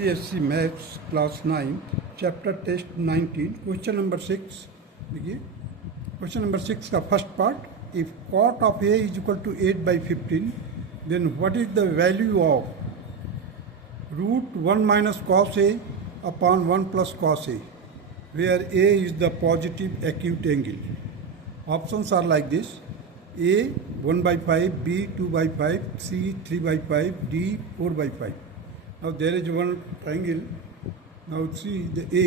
ICSE Maths Class 9, Chapter Test 19, Question number 6. देखिए Question number 6 का first part. If cot of A is equal to 8 by 15, then what is the value of root 1 minus cos A upon 1 plus cos A, where A is the positive acute angle? Options are like this: A 1 by 5, B 2 by 5, C 3 by 5, D 4 by 5. Now there is one triangle. Now see the A.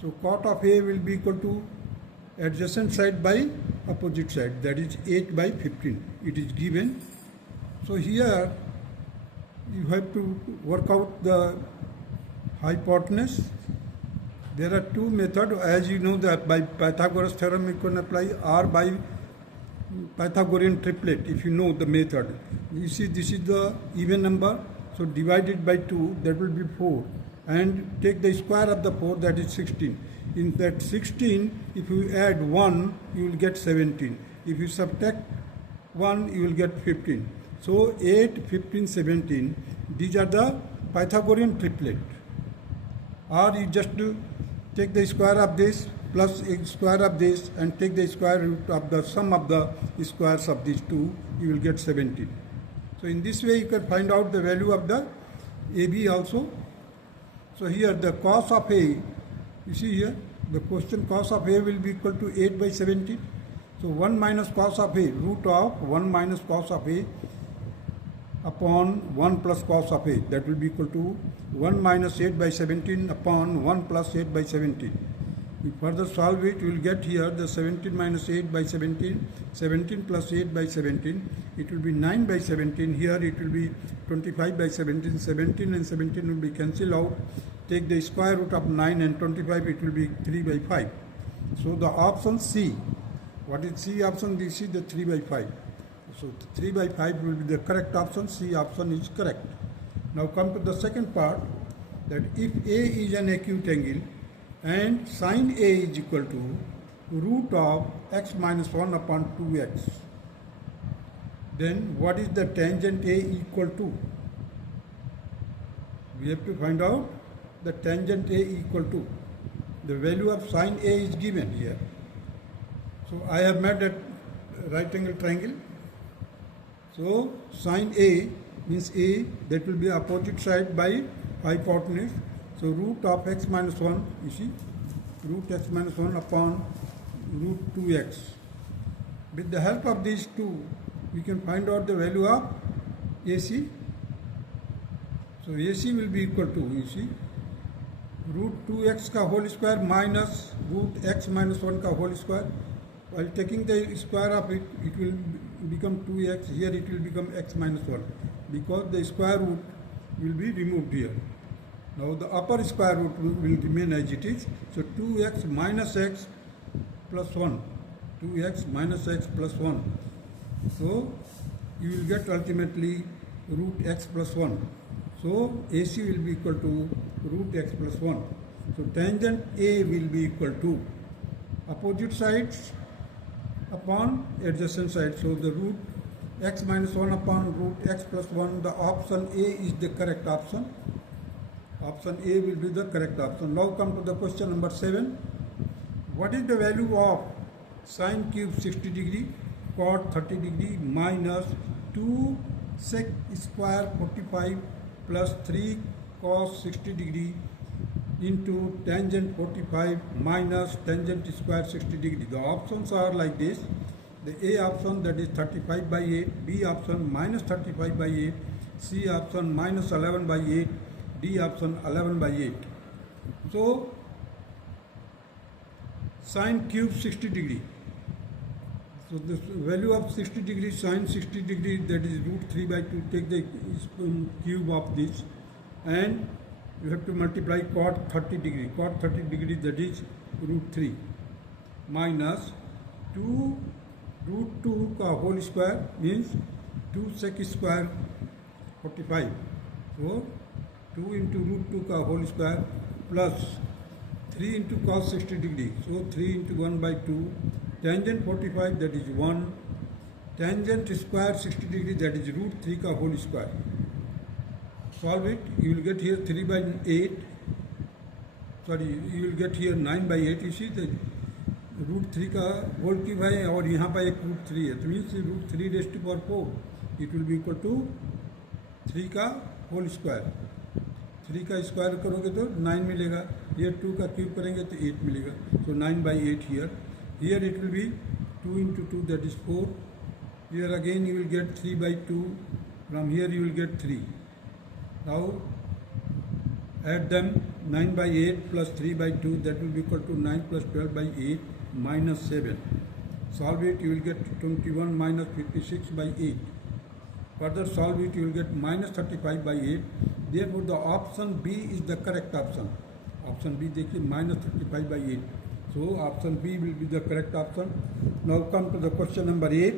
So cot of A will be equal to adjacent side by opposite side, that is 8 by 15. It is given. So here you have to work out the hypotenuse. There are two methods, as you know, that by Pythagoras theorem you can apply, or by Pythagorean triplet if you know the method. You see this is the even number, so divided by 2, that will be 4, and take the square of the 4, that is 16. In that 16, if you add 1, you will get 17. If you subtract 1, you will get 15. So 8, 15, 17, these are the Pythagorean triplet. Or you just do take the square of this plus a square of this and take the square root of the sum of the squares of these two, you will get 17. So in this way you can find out the value of the AB also. So here the cos of A, you see here the question, cos of A will be equal to 8 by 17. So 1 minus cos of A, root of 1 minus cos of A upon 1 plus cos of A, that will be equal to 1 minus 8 by 17 upon 1 plus 8 by 17. If further solve it, you will get here the 17 minus 8 by 17, 17 plus 8 by 17, it will be 9 by 17. Here it will be 25 by 17, 17 and 17 will be cancelled out. Take the square root of 9 and 25, it will be 3 by 5. So the option C, what is C option? This is the 3 by 5. So 3 by 5 will be the correct option. C option is correct. Now come to the second part, that if A is an acute angle and sine A is equal to root of x minus 1 upon 2x, then what is the tangent A equal to? We have to find out the tangent A equal to. The value of sine A is given here. So I have made a right angle triangle. So sine A means A, that will be opposite side by hypotenuse. So root of x minus 1, you see, root x minus 1 upon root 2x. With the help of these two, we can find out the value of AC. So AC will be equal to, you see, root 2x ka whole square minus root x minus 1 ka whole square. While taking the square of it, it will become 2x. Here it will become x minus 1, because the square root will be removed here. Now the upper square root will remain as it is. So 2x minus x plus 1. 2x minus x plus 1. So you will get ultimately root x plus 1. So AC will be equal to root x plus 1. So tangent A will be equal to opposite sides upon adjacent side. So the root x minus 1 upon root x plus 1, the option A is the correct option. Option A will be the correct option. Now come to the question number 7. What is the value of sine cube 60 degree, cot 30 degree minus 2 sec square 45 plus 3 cos 60 degree into tangent 45 minus tangent square 60 degree. The options are like this. The A option, that is 35 by 8, B option minus 35 by 8, C option minus 11 by 8, D option 11 by 8. So sine cube 60 degree. So the value of 60 degree, sine 60 degree, that is root 3 by 2. Take the cube of this and you have to multiply cot 30 degree. Cot 30 degree, that is root 3 minus 2 root 2 ka whole square means 2 sec square 45. So 2 into root 2 ka whole square plus 3 into cos 60 degree. So 3 into 1 by 2. Tangent 45, that is 1. Tangent square 60 degree, that is root 3 ka whole square. solve it. You will get here 3 by 8. Sorry, you will get here 9 by 8. You see the root 3 का whole cube है और यहाँ पर एक root 3 है, तो means root 3 raised to power 4 it will be equal to 3 का whole square. 3 का स्क्वायर करोगे तो 9 मिलेगा, here 2 का क्यूब करेंगे तो 8 मिलेगा, so 9 by 8 here. Here it will be 2 into 2, that is 4. Here again you will get 3 by 2. From here you will get 3. Now add them. 9 by 8 plus 3 by 2, that will be equal to 9 plus 12 by 8 minus 7. Solve it, you will get 21 minus 56 by 8. Further solve it, you will get minus 35 by 8. Therefore the option B is the correct option. Option B देखिए minus 35 by 8. So option B will be the correct option. Now come to the question number 8.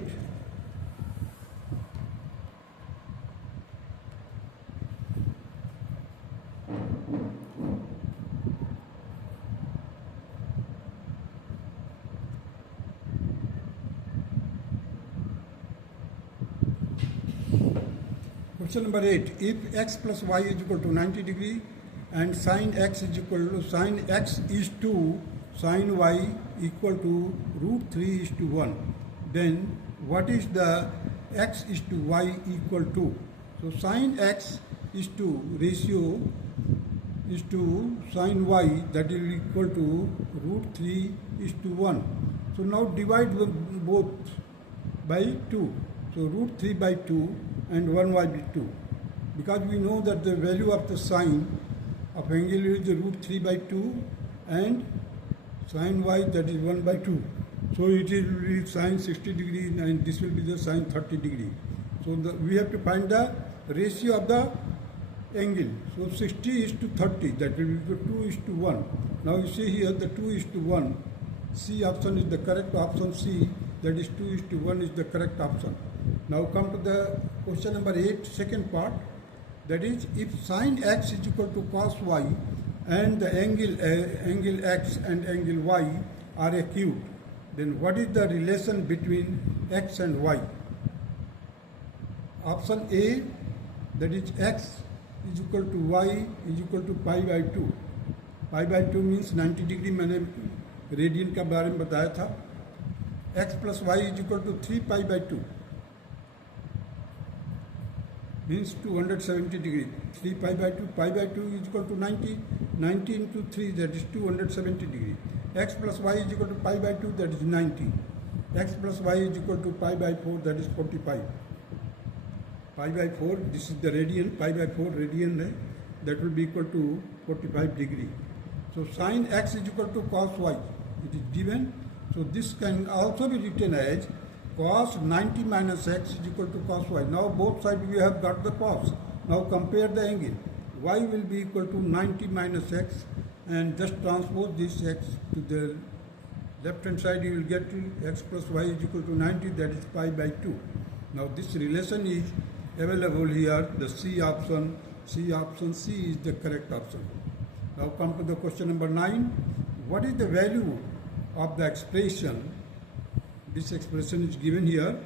Question number 8. If x plus y is equal to 90 degree and sine x is equal to sine x is to sine y equal to root 3 is to 1, then what is the x is to y equal to? So sine x is to ratio is to sine y, that is equal to root 3 is to 1. So now divide both by 2. So root 3 by 2 and 1 by 2. Because we know that the value of the sine of angle is root 3 by 2 and sine y, that is 1 by 2. So it will be sine 60 degree and this will be the sine 30 degree. So we have to find the ratio of the angle. So 60 is to 30, that will be 2 is to 1. Now you see here the 2 is to 1. C option is the correct option. C, that is 2 is to 1 is the correct option. Now come to the question number 8, second part. That is, if sine x is equal to cos y and the angle x and angle y are acute, then what is the relation between x and y? Option A, that is x is equal to y is equal to pi by 2. Pi by 2 means 90 degree. मैंने radian का बारे में बताया था. x plus y is equal to 3 pi by 2 means 270 degree. 3 pi by 2, pi by 2 is equal to 90. 90 into 3, that is 270 degree. X plus y is equal to pi by 2, that is 90. X plus y is equal to pi by 4, that is 45. Pi by 4, this is the radian, pi by 4 radian, that will be equal to 45 degree. So sine x is equal to cos y, it is given. So this can also be written as cos 90 minus x is equal to cos y. Now both sides we have got the cos. Now compare the angle. Y will be equal to 90 minus x, and just transpose this x to the left hand side. You will get to x plus y is equal to 90, that is pi by 2. Now this relation is available here, the C option. C option C is the correct option. Now come to the question number 9. What is the value of the expression? This expression is given here.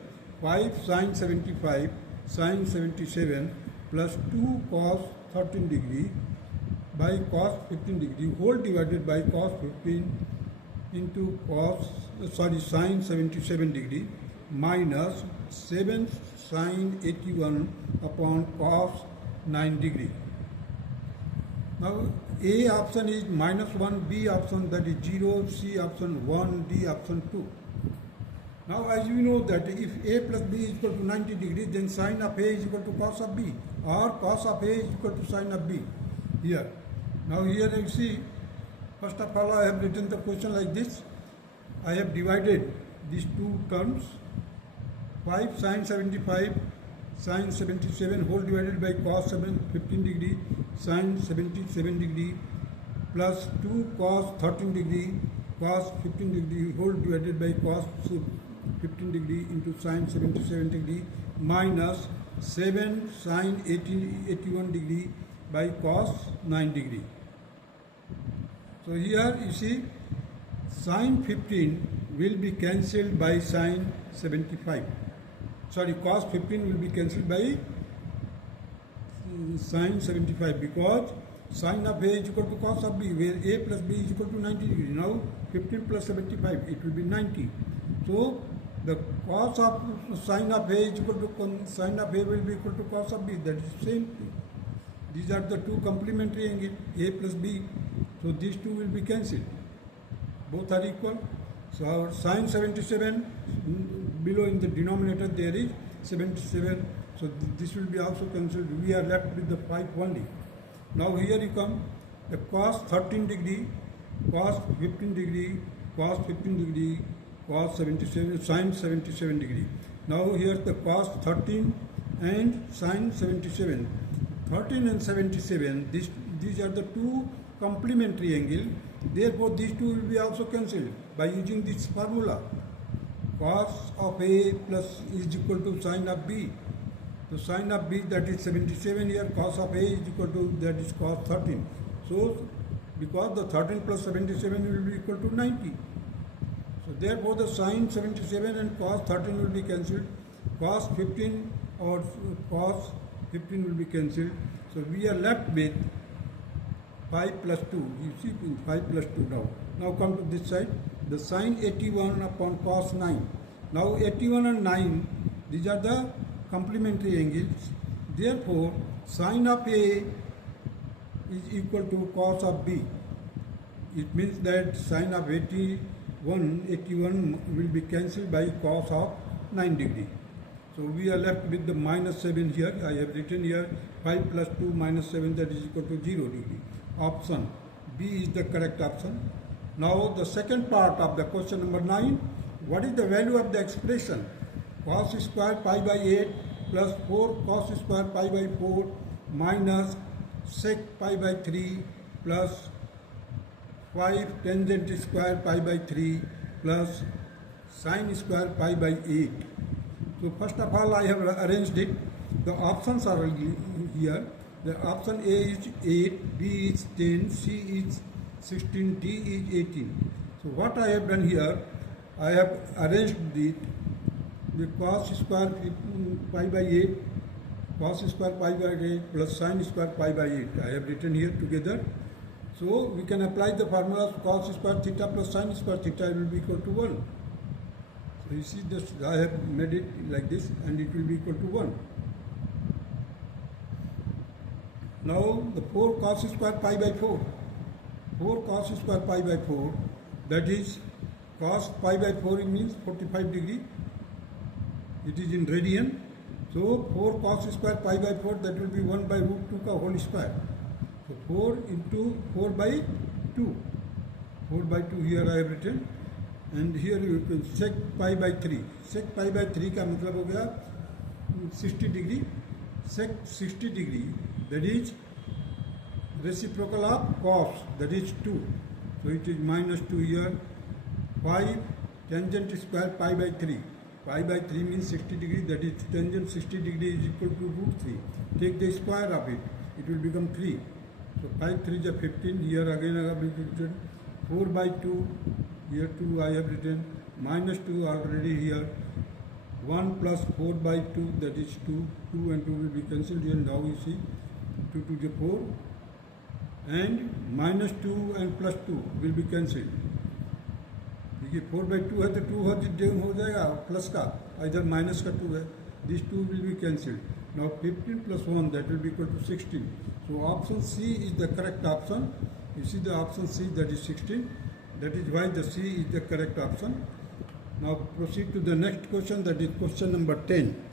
5 sine 75 sine 77 plus 2 cos 13 degree by cos 15 degree whole divided by cos 15 into sine 77 degree minus 7 sine 81 upon cos 9 degree. Now A option is minus 1, B option that is 0, C option 1, D option 2. Now as you know that if A plus B is equal to 90 degrees, then sine of A is equal to cos of B, or cos of A is equal to sine of B here. Now here you see, first of all I have written the question like this. I have divided these two terms, 5 sine 75 sine 77 whole divided by cos 15 degree sine 77 degree plus 2 cos 13 degree cos 15 degree whole divided by cos 15 degree into sine 77 degree minus 7 sine 81 degree by cos 9 degree. So here you see sine 15 will be cancelled by sine 75. Sorry, cos 15 will be cancelled by sine 75, because sine of A is equal to cos of B, where A plus B is equal to 90 degree. Now 15 plus 75, it will be 90. So the cos of sine of A is equal to sine of A will be equal to cos of B. That is the same thing. These are the two complementary angles, A plus B. So these two will be cancelled. Both are equal. So our sine 77, below in the denominator there is 77. So this will be also cancelled. We are left with the 5 only. Now here you come, the cos 13 degree, cos 15 degree, cos 15 degree, cos 77, sine 77 degree. Now here the cos 13 and sine 77. 13 and 77, these are the two complementary angles. Therefore, these two will be also cancelled by using this formula. Cos of A plus is equal to sine of B. So sine of B, that is 77 here, cos of A is equal to, that is cos 13. So because the 13 plus 77 will be equal to 90. So therefore the sine 77 and cos 13 will be cancelled. Cos 15 or cos 15 will be cancelled. So we are left with 5 plus 2. You see 5 plus 2 now. Now come to this side. The sine 81 upon cos 9. Now 81 and 9, these are the complementary angles. Therefore, sine of A is equal to cos of B. It means that sine of 81 will be cancelled by cos of 9 degree. So we are left with the minus 7 here. I have written here 5 plus 2 minus 7, that is equal to 0 degree. Option B is the correct option. Now the second part of the question number 9. What is the value of the expression cos square pi by 8 plus 4 cos square pi by 4 minus sec pi by 3 plus 5 tangent square pi by 3 plus sine square pi by 8. So first of all, I have arranged it. The options are here. The option A is 8, B is 10, C is 16, D is 18. So what I have done here, I have arranged it. The cos square pi by 8, cos square pi by 8 plus sine square pi by 8. I have written here together. So we can apply the formula cos square theta plus sine square theta will be equal to 1. So you see this, I have made it like this and it will be equal to 1. Now the 4 cos square pi by 4. 4 cos square pi by 4, that is cos pi by 4 means 45 degree. It is in radian. So 4 cos square pi by 4, that will be 1 by root 2 ka whole square. So 4 into 4 by 2. 4 by 2 here I have written. And here you can sec pi by 3. Sec pi by 3 का मतलब हो गया 60 degree. Sec 60 degree, that is reciprocal of cos, that is 2. So it is minus 2 here. 5 tangent square pi by 3. Pi by 3 means 60 degree, that is tangent 60 degree is equal to root 3. Take the square of it, it will become 3. So 5 3 is 15, here again I have written 4 by 2, here 2 I have written, minus 2 already here, 1 plus 4 by 2, that is 2, 2 and 2 will be cancelled here. Now you see 2 to the 4 and minus 2 and plus 2 will be cancelled. देखिए 4 by 2 है तो 2 हो जाएगा plus का, इधर minus का 2 है, this 2 will be cancelled. Now 15 plus 1, that will be equal to 16. So option C is the correct option. You see the option C, that is 16. That is why the C is the correct option. Now proceed to the next question, that is question number 10.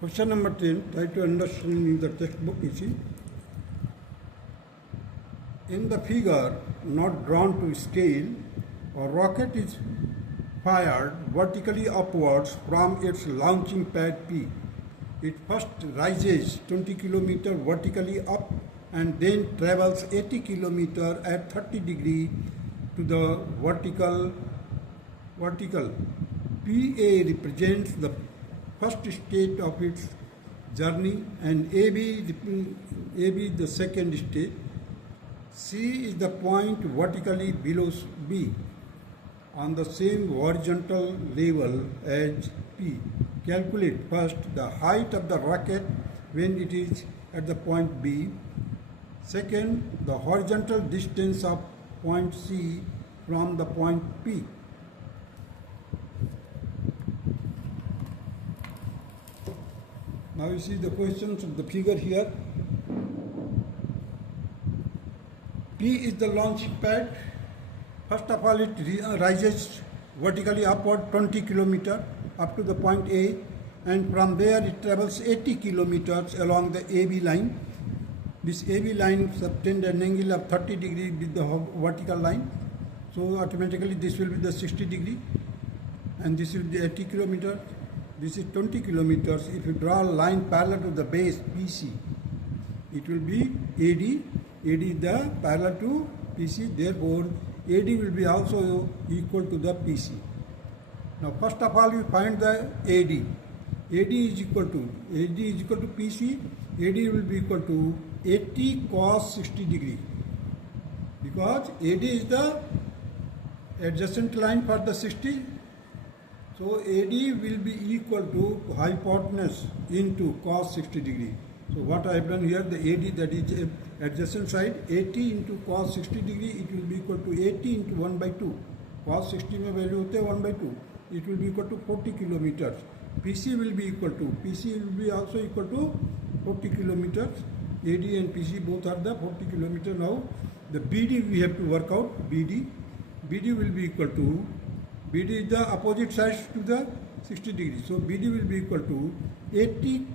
Question number 10, try to understand in the textbook, you see. In the figure, not drawn to scale, a rocket is fired vertically upwards from its launching pad P. It first rises 20 km vertically up and then travels 80 kilometer at 30 degree to the vertical. PA represents the first state of its journey and AB the second state. C is the point vertically below B on the same horizontal level as P. Calculate first the height of the rocket when it is at the point B. Second, the horizontal distance of point C from the point P. Now you see the questions of the figure here. P is the launching pad. First of all, it rises vertically upward 20 kilometers up to the point A, and from there it travels 80 kilometers along the AB line. This AB line subtends an angle of 30 degrees with the vertical line. So automatically this will be the 60 degree, and this will be 80 kilometers. This is 20 kilometers. If you draw a line parallel to the base PC, it will be AD. AD is the parallel to PC. Therefore, AD will be also equal to the PC. Now, first of all, you find the AD. AD is equal to PC. AD will be equal to 80 cos 60 degree, because AD is the adjacent line for the 60. So AD will be equal to hypotenuse into cos 60 degree. So what I have done here, the AD, that is adjacent side, 80 into cos 60 degree, it will be equal to 80 into 1 by 2. Cos 60 में value होते हैं 1 by 2. It will be equal to 40 kilometers. PC will be equal to, PC will be also equal to 40 kilometers. AD and PC both are the 40 kilometers. Now the BD we have to work out. BD will be equal to, BD is the opposite side to the 60 degrees. So BD will be equal to 80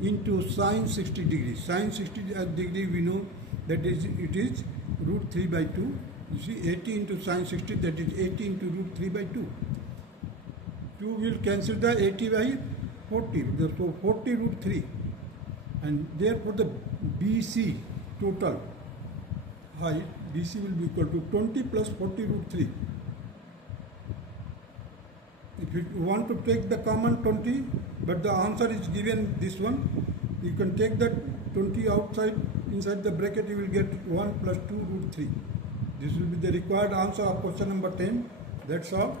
into sine 60 degrees. Sine 60 degree we know that is, it is root 3 by 2. You see 80 into sine 60, that is 80 into root 3 by 2. 2 will cancel the 80 by 40. So 40 root 3. And therefore the BC total height, BC will be equal to 20 plus 40 root 3. If you want to take the common 20, but the answer is given this one, you can take that 20 outside, inside the bracket you will get 1 plus 2 root 3. This will be the required answer of question number 10. That's all.